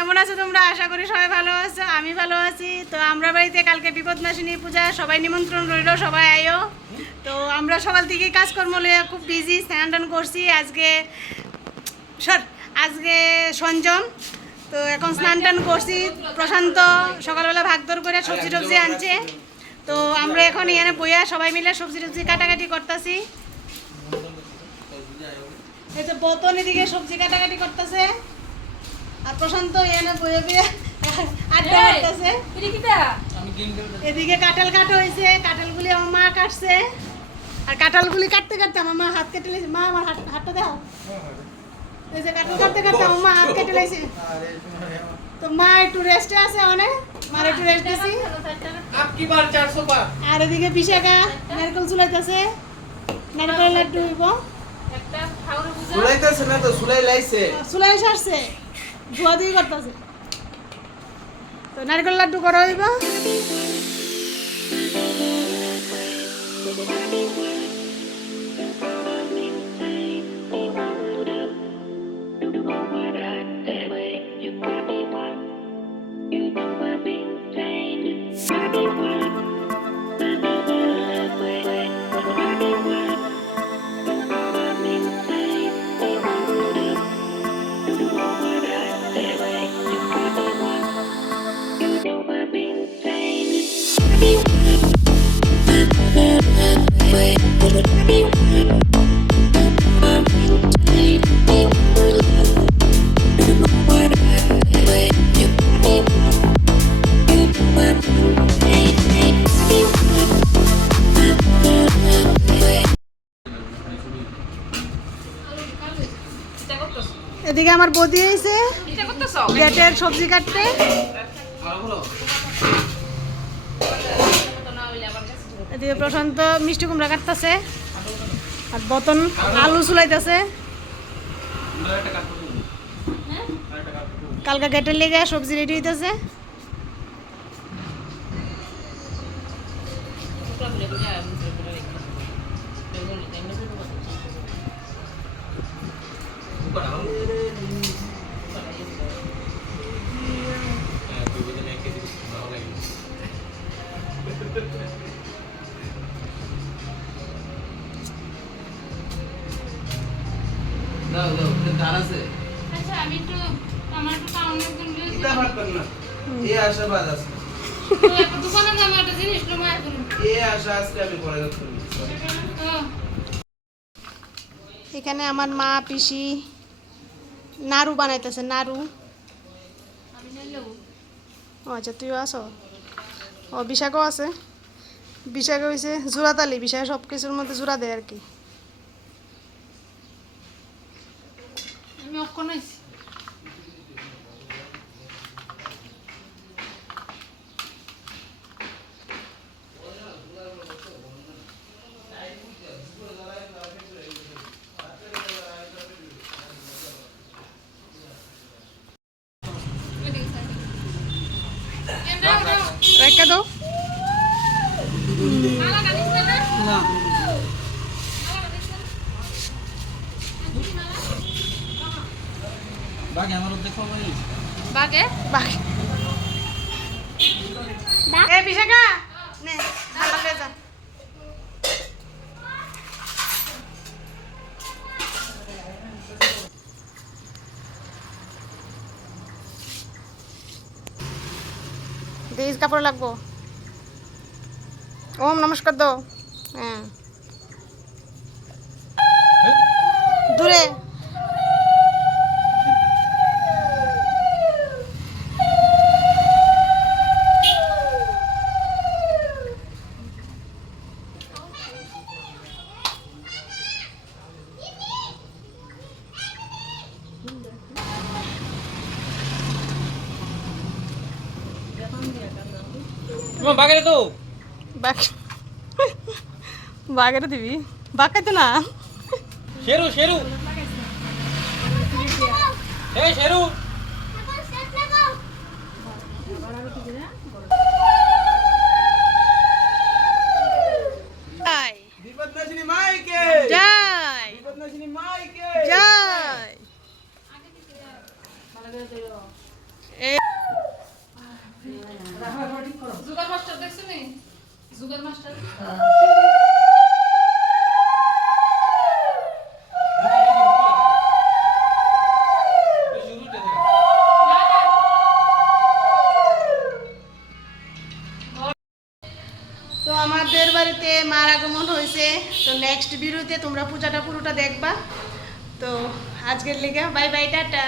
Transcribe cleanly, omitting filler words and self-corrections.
কেমন আছো তোমরা? আশা করি সবাই ভালো আছো, আমি ভালো আছি। তো আমরা বাড়িতে কালকে বিপদনাশিনী পূজা, সবাই নিমন্ত্রণ রইল, সবাই আয়ো। তো আমরা সকাল থেকে কাজকর্ম লিয়ে খুব বিজি, স্নান টান করছি। আজকে সঞ্জম, তো এখন স্নান টান করছি। প্রশান্ত সকালবেলা ভাগদর করে সবজি টবজি আনছে। তো আমরা এখন এখানে বইয়া সবাই মিলে সবজি টবজি কাটাকাটি করতেছি। এই যে বতন এদিকে সবজি কাটাকাটি করতেছে, আর প্রশান্ত এখানে বইয়ে বইয়ে আড্ডা মারতেছে। এদিকে কাঁঠাল কাটা হয়েছে, কাঁঠালগুলি আমার মা কাটছে। আর কাঁঠালগুলি কাটতে কাটতে আমার মা হাত কেটে লেছে। মা আমার হাতটা দাও। এই যে কাঁঠাল কাটতে কাটতে আমার মা হাত কেটে লেছে। তো মা একটু রেস্টে আছে, অনেক মার একটু রেস্ট দিছি। আর এদিকে বিশাখা নারকেল চুলাইতেছে, নারকেল লাড্ডু হইব। সুলাইতেছে না তো, সুলাই লাইছে, সুলাই সারছে, ধোয়া দিয়ে করতেছে। তো নারকেল লাড্ডু করা হইব। এদিকে আমার বৌদি হয়েছে গেটের সবজি কাটতে। এদিকে প্রশান্ত মিষ্টি কুমড়া কাটতেছে, আর বতন আলু চুলাইতেছে। কালকা গেটের লেগে সবজি রেডি হইতেছে। এখানে আমার মা পিসি নাড়ু বানাইতেছে। নাড়ু, আচ্ছা তুইও আছো? ও বিশাখাও আছে। বিশাখা হয়েছে জোড়াতালি, বিশাখা সব কিছুর মধ্যে জোড়া দেয় আর কি। রেখে দাও। বাগে বাগে এ বিশাখা নে ভালো যা। দেশ কাপড় লাগবো। ওম নমস্কার দাও। হ্যাঁ দূরে বাগেরে তো বাগেরে দিবি, বাকাইতো না। শেরু শেরু এই শেরু বিপদনাশিনী মাইকে জয়, বিপদনাশিনী মাইকে জয়। জুগার মাস্টার দেখছো নি? জুগার মাস্টার তো আমাদের বাড়িতে মার আগমন হয়েছে। তো নেক্সট ভিডিওতে তোমরা পূজাটা পুরোটা দেখবা। তো আজকের লেগে বাই বাই, টাটা।